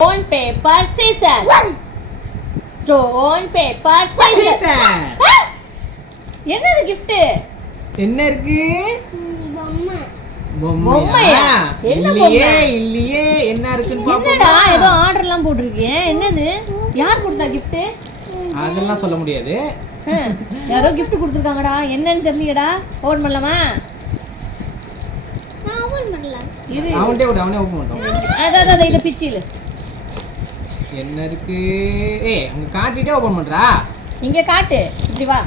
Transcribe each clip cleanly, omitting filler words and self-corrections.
Stone, paper, scissors. Stone, paper, scissors. என்னது gift? என்ன இருக்கு? பொம்மை. பொம்மையா? என்ன பொம்மை? இல்லையே என்ன இருக்குன்னு பாப்போம். என்னடா ஏதோ ஆர்டர்லாம் போட்டுருக்கீங்க. என்னது? யார் கொடுத்தா gift? அதெல்லாம் சொல்ல முடியாது. யாரோ gift கொடுத்திருக்காங்கடா. என்னன்னு தெரியலடா. ஓபன் பண்ணலாமா? நான் ஓபன் பண்ணலாம். அவனே ஓபன் பண்ணிட்டோம். அத இத பிச்சில. என்ன இருக்கு? ஏய் அங்க காட்டிட்டே ஓபன் பண்றா. இங்க காட்டு. இப்படி வா.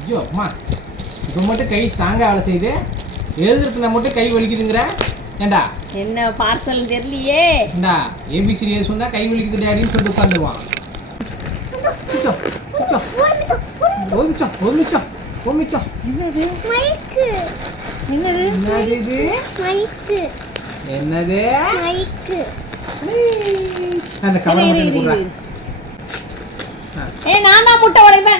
ஐயோ அம்மா. இப்போ மட்டும் கை ஸ்ட்ராங்கா வேலை செய்யுது. எழுதுறதுல மட்டும் கை வலிக்குதுங்கற. ஏண்டா? என்ன பார்சல் தெரியலையே. ஏண்டா ஏபிசிடி சொன்னா கை வலிக்குது டாடின்னு சொல்லிட்டு உட்கார்ந்துருவான். ஒரு நிமிஷம். என்னது? மைக்கு. என்னது? என்னது இது? மைக்கு. என்னது? மைக்கு. அந்த கவர் மட்டும் போடுறா. நான் தான் முட்டை உடைப்பேன்.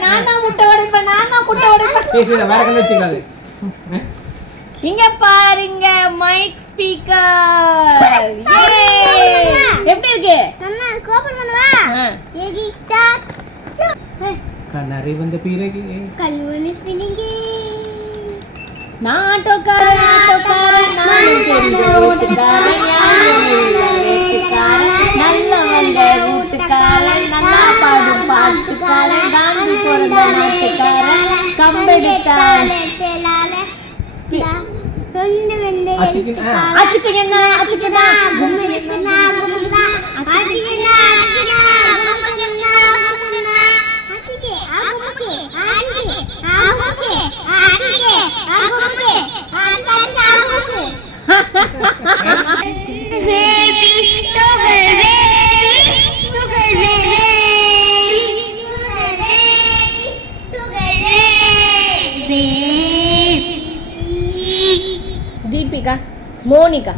பேசுற வேற கண்ணு வச்சுக்காது. இங்க பாருங்க மைக் ஸ்பீக்கர். எப்படி இருக்கு? அம்மா ஓபன் பண்ணவா? எகிட்டா. கண்ணாடி வந்த பிறகு கல்வனி பிலிங்கி. நாட்டோக்காரன் நான் தெரிஞ்ச ரூட்டுக்காரன் நல்லவங்க ரூட்டுக்காரன் நல்லா பாடும் பாட்டுக்காரன் காந்தி பிறந்த நாட்டுக்காரன் கம்பெடுத்தார் அச்சுக்குன்னா தீபிகா மோனிகா